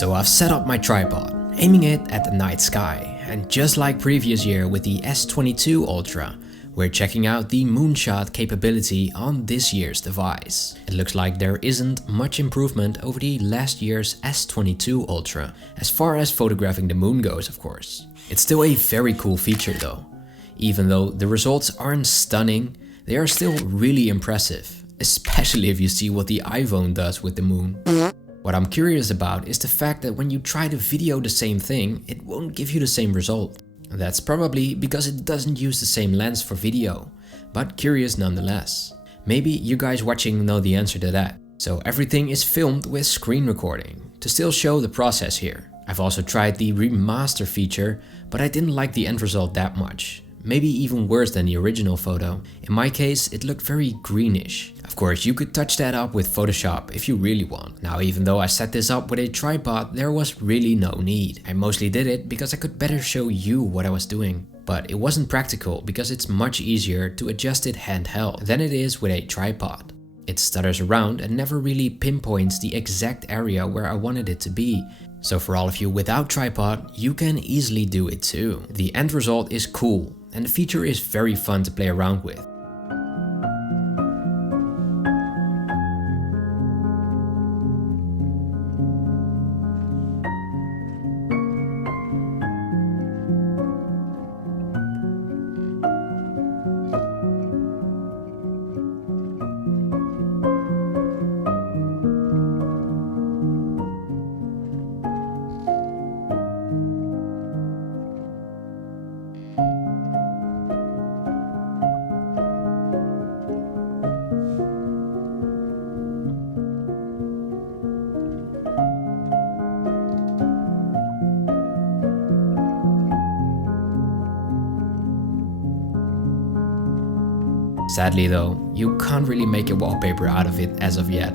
So I've set up my tripod, aiming it at the night sky, and just like previous year with the S22 Ultra, we're checking out the moonshot capability on this year's device. It looks like there isn't much improvement over the last year's S22 Ultra, as far as photographing the moon goes, of course. It's still a very cool feature though. Even though the results aren't stunning, they are still really impressive, especially if you see what the iPhone does with the moon. What I'm curious about is the fact that when you try to video the same thing, it won't give you the same result. That's probably because it doesn't use the same lens for video, but curious nonetheless. Maybe you guys watching know the answer to that. So everything is filmed with screen recording, to still show the process here. I've also tried the remaster feature, but I didn't like the end result that much. Maybe even worse than the original photo. In my case, it looked very greenish. Of course, you could touch that up with Photoshop if you really want. Now, even though I set this up with a tripod, there was really no need. I mostly did it because I could better show you what I was doing. But it wasn't practical because it's much easier to adjust it handheld than it is with a tripod. It stutters around and never really pinpoints the exact area where I wanted it to be. So for all of you without tripod, you can easily do it too. The end result is cool, and the feature is very fun to play around with. Sadly though, you can't really make a wallpaper out of it as of yet.